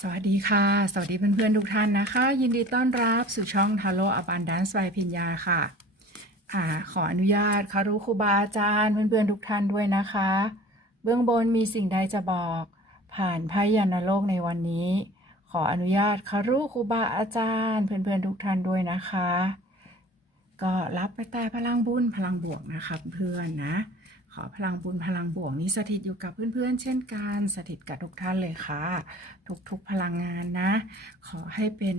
สวัสดีค่ะ สวัสดีเพื่อนๆทุกท่านนะคะ ยินดีต้อนรับสู่ช่องทาโร่อบันดันสไวพิญญาค่ะอ่าขออนุญาตคารุครูบาอาจารย์เพื่อนๆทุกท่านด้วยนะคะ เบื้องบนมีสิ่งใดจะบอก ผ่านพ่ยานโลกในวันนี้ ขออนุญาตคารุครูบาอาจารย์ เพื่อนๆทุกท่านด้วยนะคะ ก็รับไปแต่พลังบุญพลังบวกนะคะเพื่อนนะ ขอพลังบุญพลังบวกนี้สถิตอยู่กับเพื่อนๆเช่นกันสถิตกับทุกท่านเลยค่ะ ทุกๆพลังงานนะ ขอให้เป็น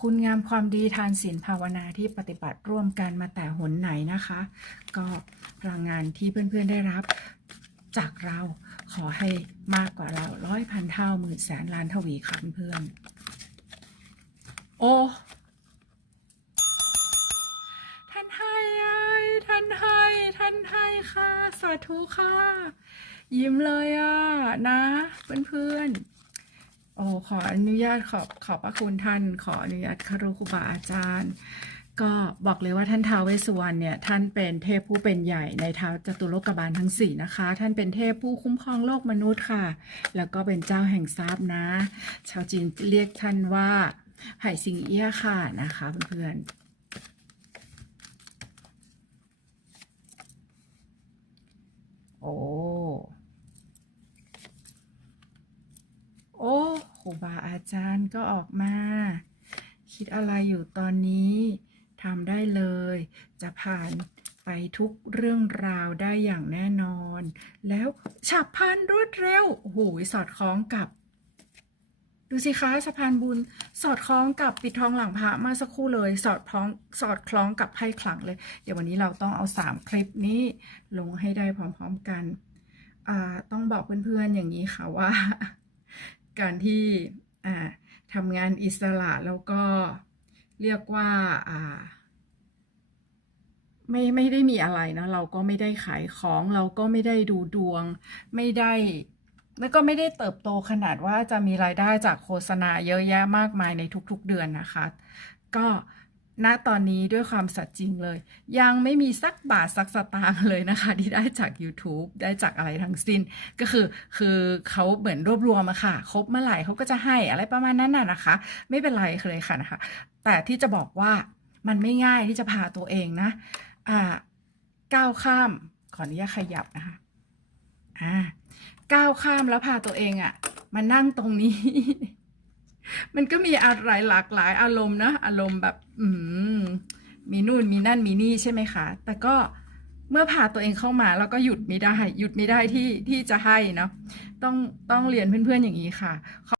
คุณงามความดีทานศีลภาวนาที่ปฏิบัติร่วมกันมาแต่หนไหนนะคะ ก็พลังงานที่เพื่อนๆได้รับจากเราขอให้มากกว่าเราร้อยพันเท่าหมื่นแสนล้านทวีค่ะเพื่อนๆโอ้ ท่านให้ไอ้ท่านให้ท่านให้ค่ะ สาธุค่ะ ยิ้มเลยอะนะ เพื่อนๆโอ้ขออนุญาตขอบขอบพระคุณท่าน ขออนุญาตคารุครูบาอาจารย์ ก็บอกเลยว่าท่านท้าวเวสสุวรรณเนี่ยท่านเป็นเทพผู้เป็นใหญ่ในท้าวจตุโลกบาลทั้งสี่นะคะ ท่านเป็นเทพผู้คุ้มครองโลกมนุษย์ค่ะ แล้วก็เป็นเจ้าแห่งทรัพย์นะ ชาวจีนเรียกท่านว่าไห่ซิงเอี้ยค่ะนะคะเพื่อนๆ โอ้ โอ้ ครูบาอาจารย์ก็ออกมา คิดอะไรอยู่ตอนนี้ทำได้เลย จะผ่านไปทุกเรื่องราวได้อย่างแน่นอน แล้วฉับพลันรวดเร็วโอ้โหสอดคล้องกับ ดูสิคะสะพานบุญ สอดคล้องกับปิดทองหลังพระมาสักครู่เลย สอดคล้องสอดคล้องกับไพ่ขลังเลย เดี๋ยววันนี้เราต้องเอาสามคลิปนี้ลงให้ได้พร้อมๆกันต้องบอกเพื่อนๆอย่างนี้ค่ะว่า การที่ทำงานอิสระแล้วก็เรียกว่าไม่ไม่ได้มีอะไรนะเราก็ไม่ได้ขายของเราก็ไม่ได้ดูดวง ไม่ได้แล้วก็ไม่ได้เติบโตขนาดว่าจะมีรายได้จากโฆษณาเยอะแยะมากมายในทุกๆเดือนนะคะ ก็ ณตอนนี้ด้วยความสัตย์จริงเลย ยังไม่มีสักบาทสักสตางค์เลยนะคะ ที่ได้จาก YouTube ได้จากอะไรทั้งสิ้น ก็คือคือเขาเหมือนรวบรวมอะค่ะ ครบเมื่อไหร่เขาก็จะให้อะไรประมาณนั้นน่ะนะคะ ไม่เป็นไรเลยค่ะนะคะ แต่ที่จะบอกว่ามันไม่ง่ายที่จะพาตัวเองนะ อ่าก้าวข้ามขออนุญาตขยับนะคะอ่าก้าวข้ามแล้วพาตัวเองอะมานั่งตรงนี้ มันก็มีอะไรหลากหลายอารมณ์นะ อารมณ์แบบ อืมมีนู่นมีนั่นมีนี่ใช่ไหมคะ แต่ก็เมื่อพาตัวเองเข้ามาแล้วก็หยุดไม่ได้ หยุดไม่ได้ที่ที่จะให้เนาะต้องต้องเรียนเพื่อนๆอย่างนี้ค่ะ